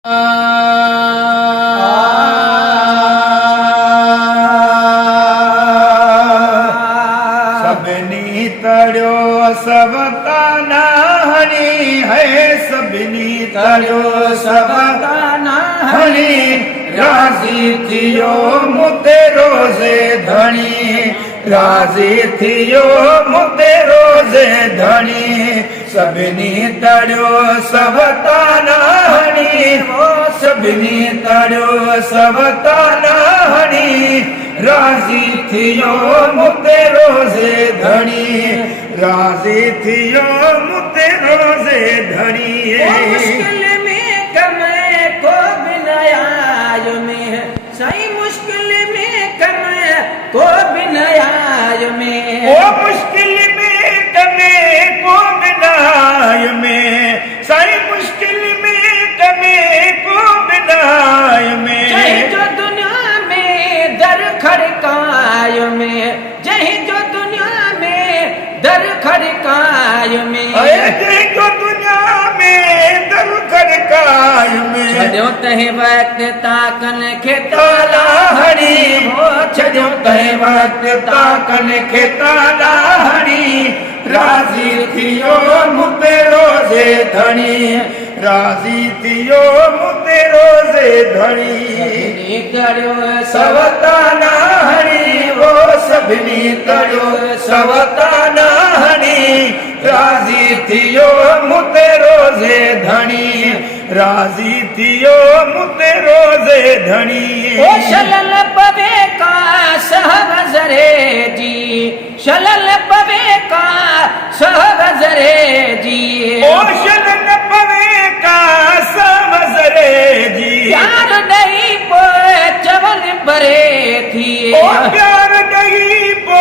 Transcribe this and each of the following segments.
सबनी तड़ो सब ताना हनी है, सबनी तड़ो सब ताना हनी, राजी थियो मुते रोजे धनी, राजी थियो मुते रोजे धनी, सबनी तड़ो सब ताना हनी, सबनी तड़ो सब ताना हनी, राजी थियो मुते रोजे धनी, राजी थियो मुते रोजे धनी। मुश्किल में कमे को बिनायाय में, सही मुश्किल में कमे को बिनायाय में, ओ मुश्किल में कमे को बिनाय में, सही मुश्किल में कमे को बिनाय में, जय जो दुनिया में दर खड़काय में, जय जो दुनिया में दर खड़काय में, जय जो दुनिया में दर खड़काय में, छो तहे वक्त ताकन खे ताला हरी, वो छो तहे वक्त ताकन खे ताला हरी, राजी थियो मुते रोजे धनी, राजी थियो मुते रोजे धनी, करो सब ताना हरी, वो सबनी तड़ो सब ताना हरी, राजी थियो मुते रोजे धनी, राजी थियो मुते रोजे धनी। ओ शलल पवे का सहवजरे जी, शलल पवे का सहवजरे जी, ओ शलल पवे का सहवजरे जी, प्यार नहीं पो चवन परे थी, ओ प्यार नहीं पो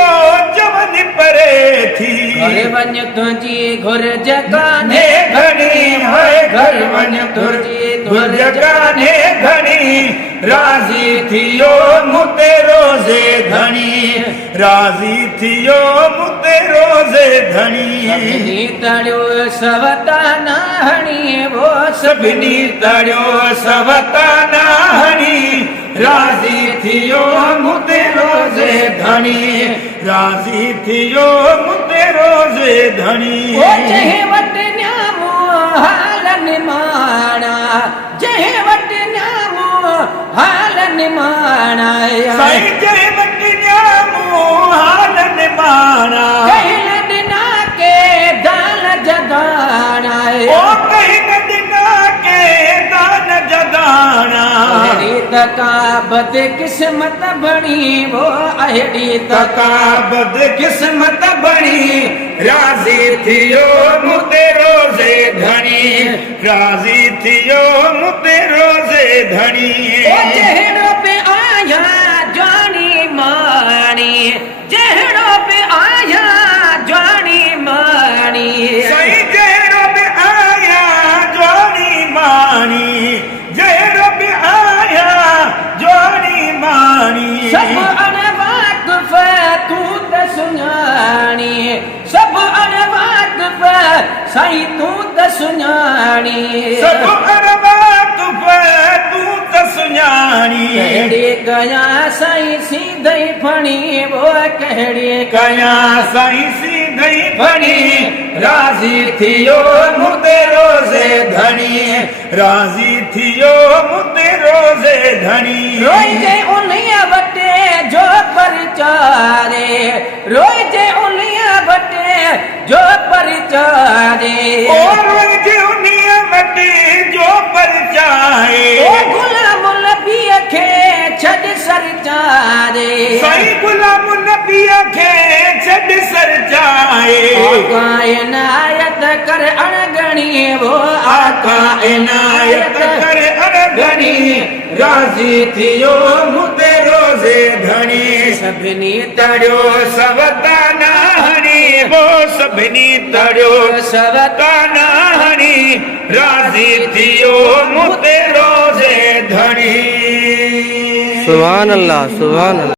चवन परे थी, घर वन तुझी घुर जगाने घड़ी है, घर वन तुझी घुर जगाने घड़ी, राजी थियो मुते रोजे धनी, राजी थियो मुते रोजे धनी, सबनी तड़ो सब ताना हनी, वो सबनी तड़ो सब ताना हनी, राजी थियो मुते रोजे धनी, राजी थियो मुते रोजे धनी। ओ जय वट न्यामो हालन माणा, जय वट न्यामो हालन माणा, साईं जय वट न्यामो हालन माणा, कहिल दिना के दान जगाना, ओ कहिल दिना के दान जगाना, अहिड़ी तकाबद किस्मत बणी, वो अहिड़ी तकाबद किस्मत बणी, राजी थियो मुते रोजे धनी, राजी थियो मुते रोजे धनी। ओ जहड़ो पे आया जानी मानी, जहड़ो पे आया जानी मानी, सही जहड़ो पे आया जानी मानी, जहड़ो पे आया जानी मानी, सब अनवाक़िफ़ तू त सुञाणी, सब अनवाक़िफ़ साईं तू त सुञाणी, सब अनवाक़िफ़ तू त सुञाणी, कहिड़ी कया साईं सीधई फणी, वो कहिड़ी कया साईं सीधई फणी, राजी थियो मुते रोजे धनी, राजी थियो मुते रोजे धनी। रोई जे उलिया वटे जो परचारे, रोई जे उलिया वटे जो परचारे, ओ रोई जे उलिया वटे जो परचारे, ओ गुलाम नबी खे छॾ सरचारे, साईं गुलाम नबी खे छॾ सरचारे, आका इनायत कर अणगणी, वो आका इनायत कर अणगणी, राजी थियो मुते रोजे धनी, सभिनी तड़ो सब ताना हनी, वो सबनी तड़ो सब ताना हनी, राजी थियो मुते रोजे धनी। सुभान अल्लाह, सुभान अल्लाह।